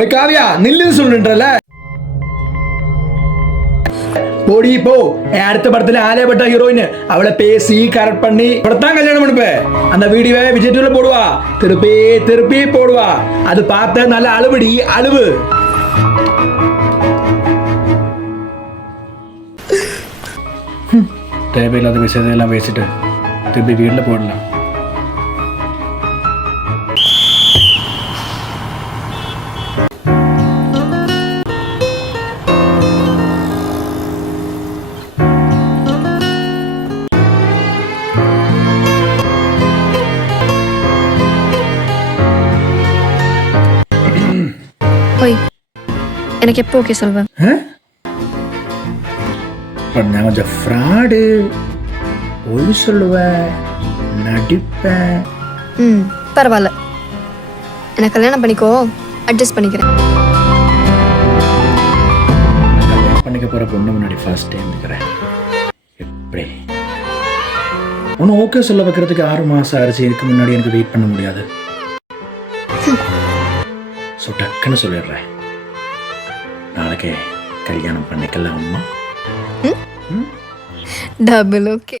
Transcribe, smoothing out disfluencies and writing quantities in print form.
ஓய் காவியா நில்லுன்னு சொல்லுன்றல போடி போ அடுத்த படத்துல ஆலியா ஹீரோயின் அவளை பேசி கரெக்ட் பண்ணி இப்படித்தான் கல்யாணம் பண்ணுப்ப அந்த வீடியோவை விஜய் டிவில போடுவா திருப்பி திருப்பி போடுவா அது பார்த்த நல்ல அழுவடி அழுவு தேவையில்லாத விஷயத்தையெல்லாம் பேசிட்டு திருப்பி வீட்டில் போடலாம். எனக்கு எப்போ ஓகே சொல்வேன்? நான் கொஞ்சம் ஃப்ராடு பொய் சொல்லுவேன் நடிப்பேன். பரவாயில்ல, எனக்கு கல்யாணம் பண்ணிக்கோ, அட்ஜஸ்ட் பண்ணிக்கிறேன். கல்யாணம் பண்ணிக்க போகிற பொண்ணு முன்னாடி ஃபர்ஸ்ட் டைம் இருக்கிறேன். எப்படி ஒன்று ஓகே சொல்ல வைக்கிறதுக்கு 6 மாதம் ஆச்சு. இதுக்கு முன்னாடி எனக்கு வெயிட் பண்ண முடியாது. ஸோ டக்குன்னு சொல்லிடுறேன், நாளைக்கு கல்யாணம் பண்ணிக்கலாம். அம்மா டபுள் ஓகே.